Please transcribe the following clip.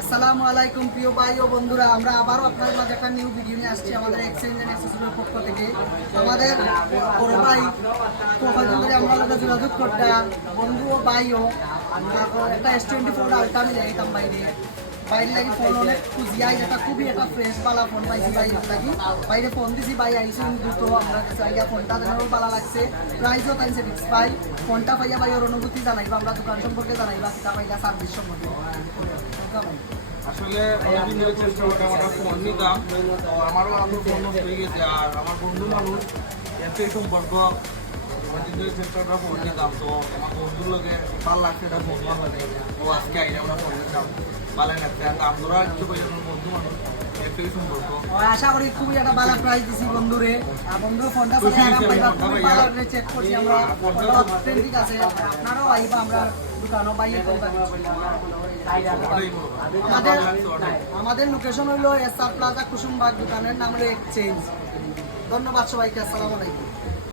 আসসালামু আলাইকুম প্রিয় ভাই ও বন্ধুরা, আমরা আবারও আপনাদের মাঝে একটা নিউ ভিডিও নিয়ে আসছি আমাদের এক্সচেঞ্জ এন্ড অ্যাক্সেসরিজের পক্ষ থেকে। আমাদের বড় ভাই কখন ধরে আমরা লোকের যোগাযোগ করতে বন্ধু ও ভাইও একটা S24 আলট্রা মিলে যেতাম বাইরে বাইরে লাগি ফোন অনেক খুঁজিয়াই যেটা খুবই একটা ফ্রেশ বালা ফোন পাইছি বাইরে লাগি বাইরে ফোন দিছি ভাই আইসুন দুটো আমরা চাইয়া ফোনটা যেন ভালো লাগছে, প্রাইসও তাই স্যাটিসফাই। ফোনটা পাইয়া ভাই ওর অনুভূতি জানাইবা, আমরা দোকান সম্পর্কে জানাইবা, সেটা পাইলা সার্ভিস সম্পর্কে। আসলে অনেকদিন ধরে চেষ্টা করে আমরা ফোন নিতাম, তো আমারও আমার ফোন নষ্ট হয়ে গেছে। আর আমার বন্ধু মানুষ এতে সম্পর্ক অনেকদিন ধরে চেষ্টা করে ফোন নিতাম, তো আমার বন্ধুর লোকে ভালো লাগছে এটা ফোন ভালো লাগে। তো আজকে আইলে আমরা ফোন নিতাম ভালো লাগছে। আর আমরা কিছু করে বন্ধু মানুষ এতে সম্পর্ক আশা করি খুবই একটা ভালো প্রাইস দিছি বন্ধুরে। আর বন্ধুর ফোনটা খুবই ভালো চেক করছি আমরা, ফোনটা অথেন্টিক আছে। আপনারাও আইবা, আমরা দোকানও বাইরে আমাদের লোকেশন হলো এসআর প্লাজা কুসুমবাগ, দোকানের নাম হলো এক্সচেঞ্জ। ধন্যবাদ সবাইকে, আসসালামু আলাইকুম।